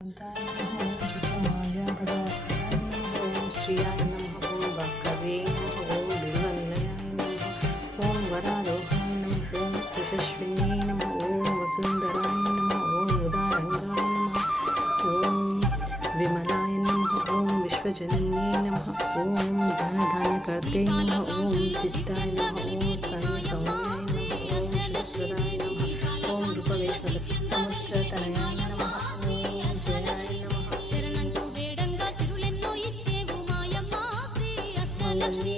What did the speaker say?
ओम श्रीयाय नमः। ओम भास्कराय नमः। ओम बिल्वनिलयाय नमः। ओम वरारोहाय नमः। ओम यशस्विन्यै नमः। ओम वसुंधराय नमः। ओम उदारंगाय नमः। ओम विमलाय नमः। ओम विश्वजनन्यै नमः। ओम धनधान्यकर्ते नमः। ओम सिद्धाय नमः। ओम स्थायी सौम्याय नमः। ओम शिवस्वराय नमः। ओम रूपवेश्वर समुद्रतनयाय नमः। ओम जयाय नमः। मंगल्ये